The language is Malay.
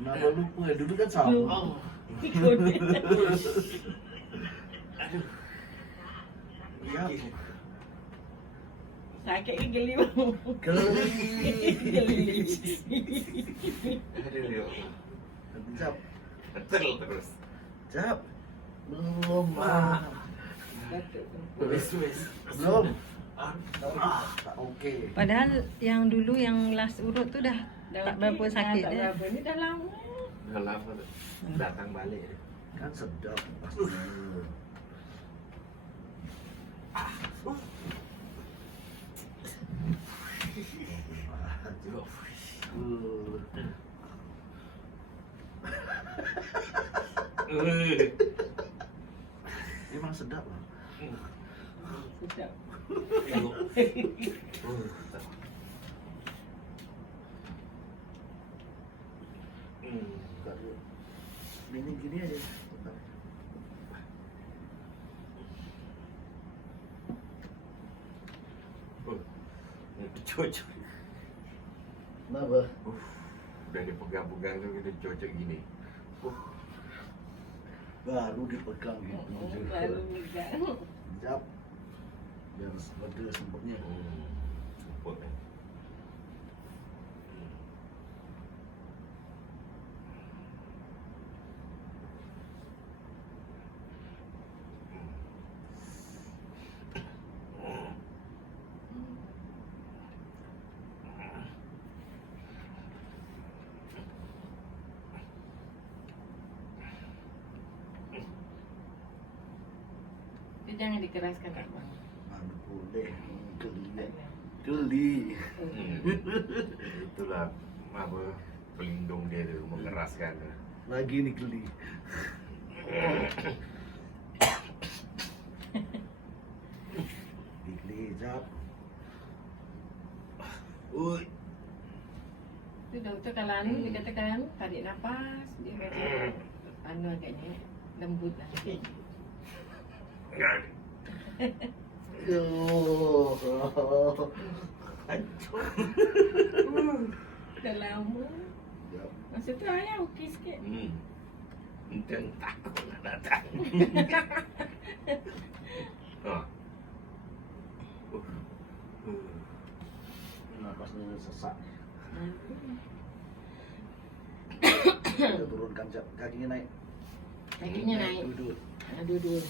Kenapa lupa ya? Dulu kan sama. Aduh. Ya. Sakit ke geli? Geli. Geli. Aduh. Jap. Terus. Jap. Belum. Wes. Belum. Tak oke. Padahal yang dulu yang last urut tuh dah tak berapa sakit Tak ya. berapa. Ni dah lama. Dah lama tu. Datang balik. Kan sedap. Memang sedap lah. Sedap. Gini aja. Cocok. Kenapa? Udah dipegang-pegang tu kita cocok gini. Baru dipegang gitu. Baru megang. Jap. Biar lega sempatnya. Support kan. Dia jangan dikeraskan tak bang. Mana boleh. Geli. Itulah apa pelindung dia tu mengeraskan. Lagi nih geli. Geli, jap. Ui. Tu doktor kalau anu dia katakan anu tarik nafas, dia kata anu agaknya lembut lah. Hancur. Dah lama. Jap. Masa tu ayah okey sikit. Dan takut nak datang. Napasnya sesak. Hmm. Kita turunkan jap. Kakinya naik. Kakinya naik. Duduk. Duduk.